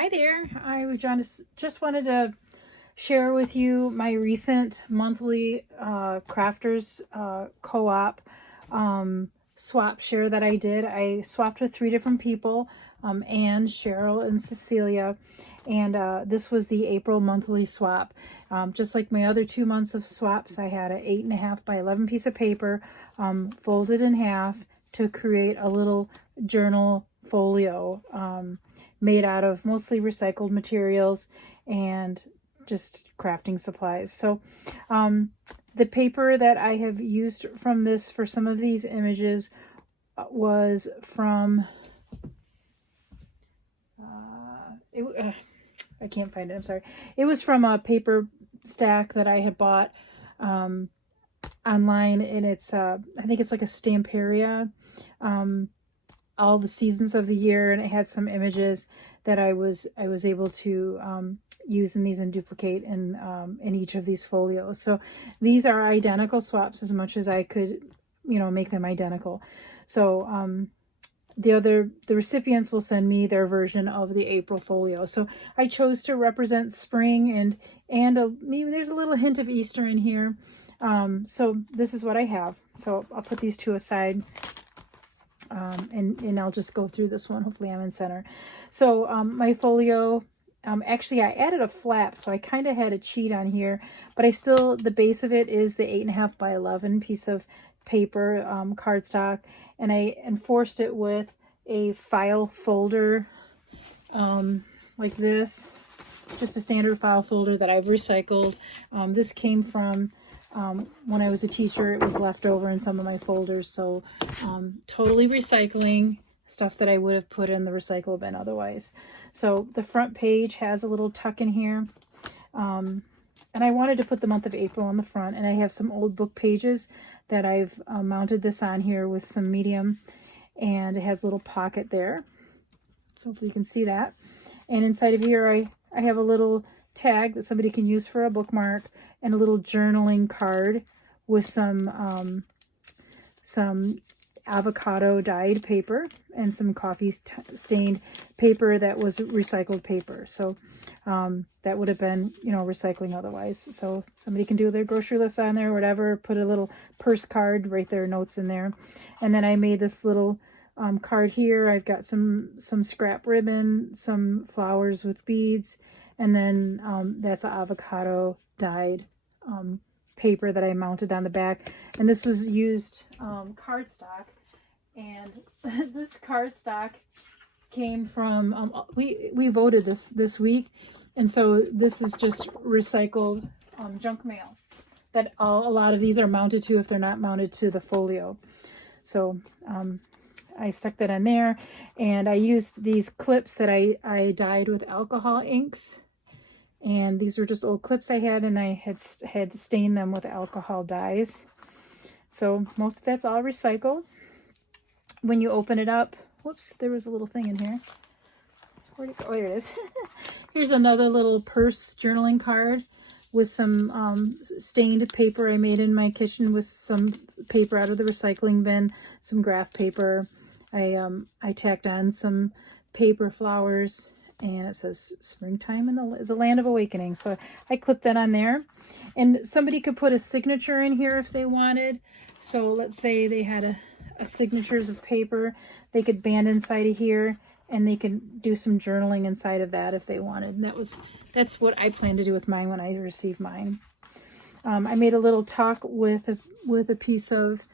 Hi there. just wanted to share with you my recent monthly crafters co-op swap share that I did. I swapped with 3 different people, Anne, Cheryl, and Cecilia, and this was the April monthly swap. Just like my other 2 months of swaps, I had an 8.5 by 11 piece of paper folded in half to create a little journal folio made out of mostly recycled materials and just crafting supplies. So the paper that I have used from this for some of these images was from I can't find it, I'm sorry. It was from a paper stack that I had bought online, and it's I think it's like a Stamperia, all the seasons of the year, and it had some images that I was able to use in these and duplicate in each of these folios. So these are identical swaps as much as I could, make them identical. So the recipients will send me their version of the April folio. So I chose to represent spring and maybe there's a little hint of Easter in here. So this is what I have. So I'll put these 2 aside. And I'll just go through this one. Hopefully I'm in center. So my folio, actually I added a flap, so I kind of had a cheat on here, but the base of it is the 8.5 by 11 piece of paper, cardstock, and I enforced it with a file folder like this, just a standard file folder that I've recycled. This came from when I was a teacher. It was left over in some of my folders, so totally recycling stuff that I would have put in the recycle bin otherwise. So the front page has a little tuck in here, and I wanted to put the month of April on the front, and I have some old book pages that I've mounted this on here with some medium, and it has a little pocket there, so hopefully you can see that. And inside of here I have a little tag that somebody can use for a bookmark, and a little journaling card with some avocado dyed paper and some coffee stained paper that was recycled paper. So that would have been, recycling otherwise. So somebody can do their grocery list on there or whatever, put a little purse card, write their notes in there. And then I made this little card here. I've got some scrap ribbon, some flowers with beads, and then that's an avocado dyed paper that I mounted on the back. And this was used cardstock, and this cardstock came from we voted this week, and so this is just recycled junk mail that a lot of these are mounted to if they're not mounted to the folio. So I stuck that in there, and I used these clips that I dyed with alcohol inks. And these were just old clips I had, and I had stained them with alcohol dyes. So most of that's all recycled. When you open it up, whoops, there was a little thing in here. Where'd it go? Oh, there it is. Here's another little purse journaling card with some stained paper I made in my kitchen with some paper out of the recycling bin, some graph paper. I tacked on some paper flowers, and it says springtime is a land of awakening. So I clipped that on there, and somebody could put a signature in here if they wanted. So let's say they had a signatures of paper, they could band inside of here, and they could do some journaling inside of that if they wanted. And that's what I plan to do with mine when I receive mine. I made a little tuck with a piece of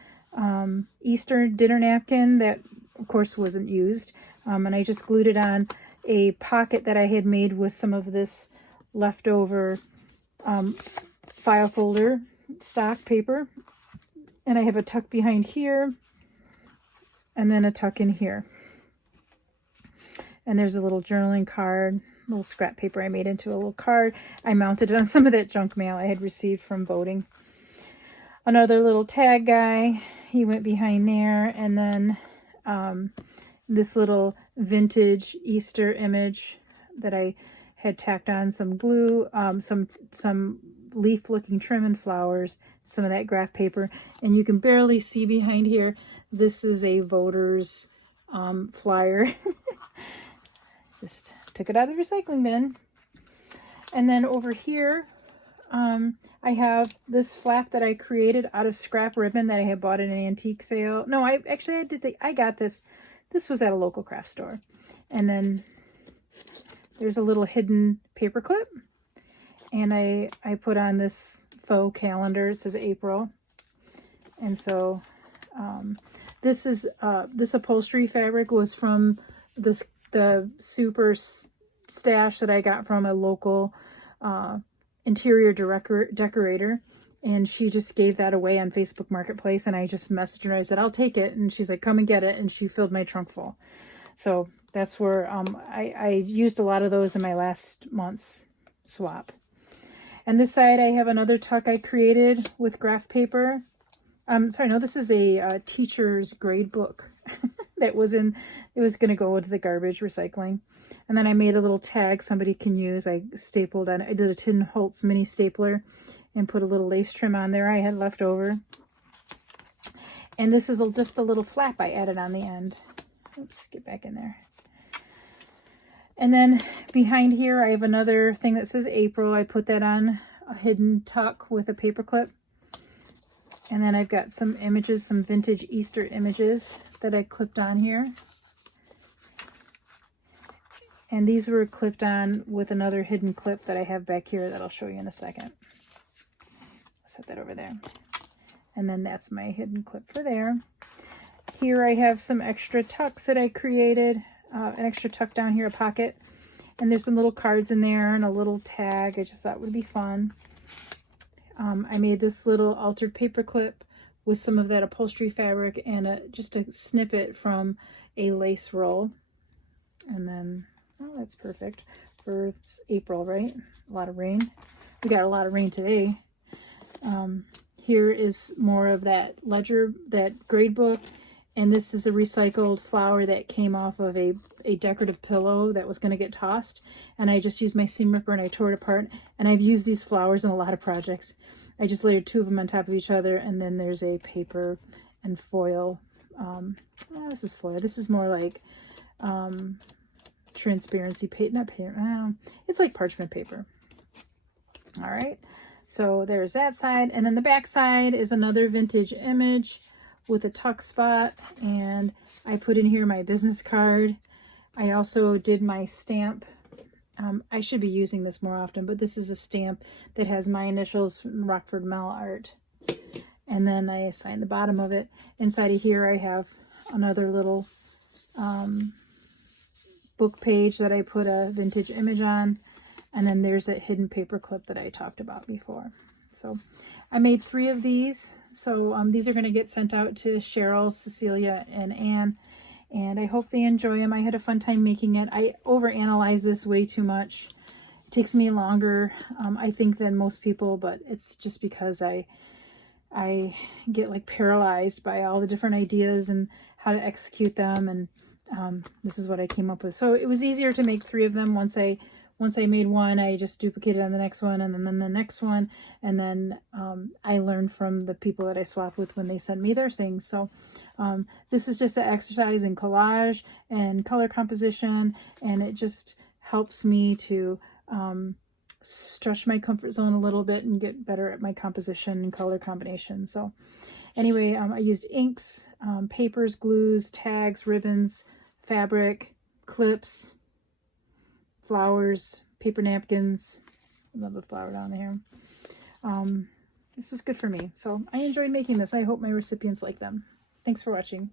Easter dinner napkin that of course wasn't used, and I just glued it on a pocket that I had made with some of this leftover file folder stock paper. And I have a tuck behind here, and then a tuck in here. And there's a little journaling card, little scrap paper I made into a little card. I mounted it on some of that junk mail I had received from voting. Another little tag guy, he went behind there, and then this little vintage Easter image that I had tacked on some glue, some leaf looking trim and flowers, some of that graph paper, and you can barely see behind here. This is a voter's flyer. Just took it out of the recycling bin. And then over here, I have this flap that I created out of scrap ribbon that I had bought at an antique sale. No, I got this. This was at a local craft store. And then there's a little hidden paper clip. And I put on this faux calendar. It says April. And so this upholstery fabric was from the super stash that I got from a local interior decorator, and she just gave that away on Facebook Marketplace, and I just messaged her. I said, I'll take it, and she's like, come and get it, and she filled my trunk full. So that's where I used a lot of those in my last month's swap. And this side I have another tuck I created with graph paper. Sorry, no, this is a teacher's grade book that was going to go into the garbage recycling. And then I made a little tag somebody can use. I stapled on it. I did a Tin Holtz mini stapler and put a little lace trim on there I had left over. And this is just a little flap I added on the end. Oops, get back in there. And then behind here I have another thing that says April. I put that on a hidden tuck with a paper clip. And then I've got some images, some vintage Easter images that I clipped on here. And these were clipped on with another hidden clip that I have back here that I'll show you in a second. I'll set that over there. And then that's my hidden clip for there. Here I have some extra tucks that I created. An extra tuck down here, a pocket. And there's some little cards in there and a little tag. I just thought would be fun. I made this little altered paper clip with some of that upholstery fabric and just a snippet from a lace roll. And then, oh, that's perfect for April, right? A lot of rain. We got a lot of rain today. Here is more of that that grade book. And this is a recycled flower that came off of a decorative pillow that was going to get tossed. And I just used my seam ripper and I tore it apart. And I've used these flowers in a lot of projects. I just layered 2 of them on top of each other. And then there's a paper and foil. This is foil. This is more like transparency paper. Not paper. It's like parchment paper. All right. So there's that side. And then the back side is another vintage image with a tuck spot, and I put in here my business card. I also did my stamp. I should be using this more often, but this is a stamp that has my initials from Rockford Mall Art. And then I signed the bottom of it. Inside of here I have another little book page that I put a vintage image on. And then there's that hidden paper clip that I talked about before. So I made 3 of these. So these are going to get sent out to Cheryl, Cecilia, and Anne. And I hope they enjoy them. I had a fun time making it. I overanalyze this way too much. It takes me longer, I think, than most people. But it's just because I get like paralyzed by all the different ideas and how to execute them. And this is what I came up with. So it was easier to make 3 of them. Once I made one, I just duplicated on the next one and then the next one. And then I learned from the people that I swapped with when they sent me their things. So this is just an exercise in collage and color composition. And it just helps me to stretch my comfort zone a little bit and get better at my composition and color combination. So anyway, I used inks, papers, glues, tags, ribbons, fabric, clips, flowers, paper napkins, another flower down here. This was good for me. So I enjoyed making this. I hope my recipients like them. Thanks for watching.